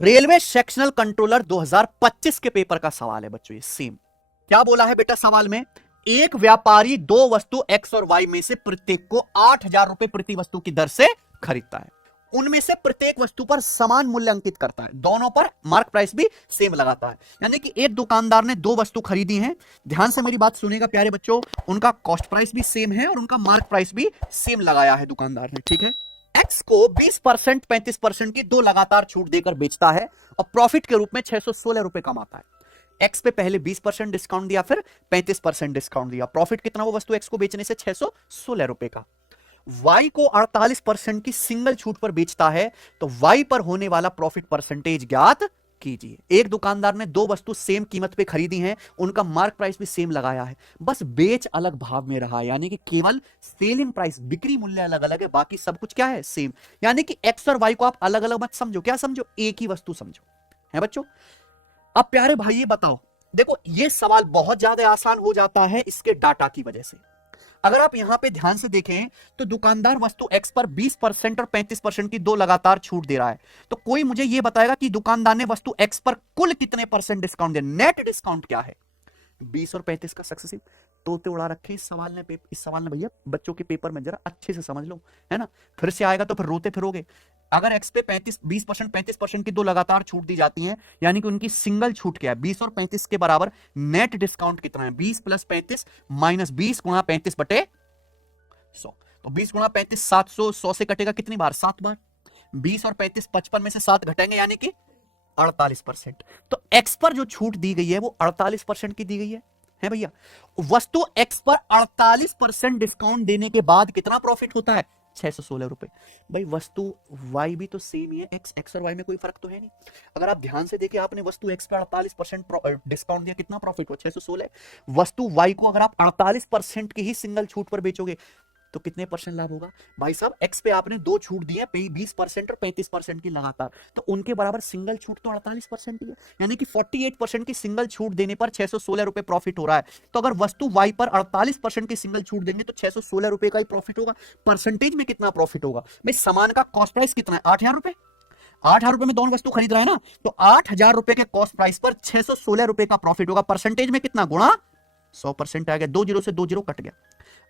Railway sectional controller 2025 के paper का सवाल है बच्चों, ये सेम। क्या बोला है बेटा सवाल में? एक व्यापारी दो वस्तु एक्स और वाई में से प्रत्येक को 8,000 रुपए प्रति वस्तु की दर से खरीदता है। उनमें से प्रत्येक वस्तु पर समान मूल्य अंकित करता है, दोनों पर मार्क प्राइस भी सेम लगाता है। यानी कि एक दुकानदार ने दो वस्तु खरीदी है, ध्यान से मेरी बात सुनेगा प्यारे बच्चों, उनका कॉस्ट प्राइस भी सेम है और उनका मार्क प्राइस भी सेम लगाया है दुकानदार ने, ठीक है। एक्स को 20% 35% की दो लगातार छूट देकर बेचता है और प्रॉफिट के रूप में 616 रुपए कमाता है। एक्स पे पहले 20% डिस्काउंट दिया, फिर 35% डिस्काउंट दिया, प्रॉफिट कितना वो वस्तु एक्स को बेचने से? 616 रुपए का। वाई को 48% की सिंगल छूट पर बेचता है, तो वाई पर होने वाला प्रॉफिट परसेंटेज ज्ञात कीजिए। एक दुकानदार ने दो वस्तु सेम कीमत पे खरीदी हैं, उनका मार्क प्राइस भी सेम लगाया है, बस बेच अलग भाव में रहा है, यानी कि केवल सेलिंग प्राइस, बिक्री मूल्य अलग अलग है, बाकी सब कुछ क्या है? सेम। यानी कि एक्स और वाई को आप अलग अलग मत समझो, क्या समझो? एक ही वस्तु समझो, है बच्चों। अब प्यारे भाई ये बताओ, देखो ये सवाल बहुत ज्यादा आसान हो जाता है इसके डाटा की वजह से। अगर आप यहां पे ध्यान से देखें तो दुकानदार वस्तु एक्स पर 20% और 35% की दो लगातार छूट दे रहा है, तो कोई मुझे यह बताएगा कि दुकानदार ने वस्तु एक्स पर कुल कितने परसेंट डिस्काउंट दिया? नेट डिस्काउंट क्या है? 20 और 35 का सक्सेसिव तोते उड़ा रखे इस सवाल ने। इस सवाल ने भैया बच्चों के पेपर में जरा अच्छे से समझ लो, है ना, फिर से आएगा तो फिर रोते फिरोगे। अगर एक्स पे 20% 35% की दो लगातार छूट दी जाती हैं, यानी कि उनकी सिंगल छूट क्या है? 20 और 35 के बराबर नेट डिस्काउंट कितना है? 20 प्लस 35 माइनस 20 गुणा 35 बटे 100। तो 20 गुणा 35 700, 100 से कटेगा कितनी बार? 7 बार। 20 और 35 55 में से 7 घटेंगे, यानी कि 48%। तो एक्स पर जो छूट दी गई है वो 48% की दी गई है भैया। वस्तु एक्स पर 48% डिस्काउंट देने के बाद कितना प्रॉफिट होता है? 616 रुपए। भाई वस्तु वाई भी तो सेम ही है, एक्स और वाई में कोई फर्क तो है नहीं। अगर आप ध्यान से देखिए, आपने वस्तु एक्स पे 48% डिस्काउंट दिया, कितना प्रॉफिट हो? 616। वस्तु वाई को अगर आप 48% की ही सिंगल छूट पर बेचोगे तो कितने परसेंट लाभ होगा? भाई साहब एक्स पे आपने दो छूट दी है, 20% और 35% की लगातार, तो उनके बराबर सिंगल छूट तो 48% ही है, यानी कि 48% की सिंगल छूट देने पर 616 रुपए प्रॉफिट हो रहा है। तो अगर वस्तु वाई पर 48% की सिंगल छूट देंगे तो 616 रुपए का ही प्रॉफिट होगा। परसेंटेज में कितना प्रॉफिट होगा? भाई सामान का कॉस्ट प्राइस कितना है? 8,000 रुपए। 8,000 रुपए में दोनों वस्तु खरीद रहे हैं ना, तो 8,000 रुपए के कॉस्ट प्राइस पर 616 रुपए का प्रॉफिट होगा। परसेंटेज में कितना? गुणा 100% आ गया, 2 जीरो से 2 जीरो कट गया,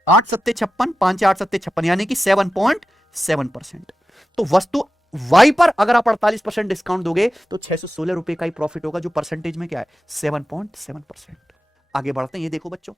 8 सत्ते 56, 5 8 सत्ते 56, यानी कि 7.7%। तो वस्तु वाई पर अगर आप 48% डिस्काउंट दोगे तो 616 रुपए का ही प्रॉफिट होगा, जो परसेंटेज में क्या है? 7.7%। आगे बढ़ते हैं, ये देखो बच्चों,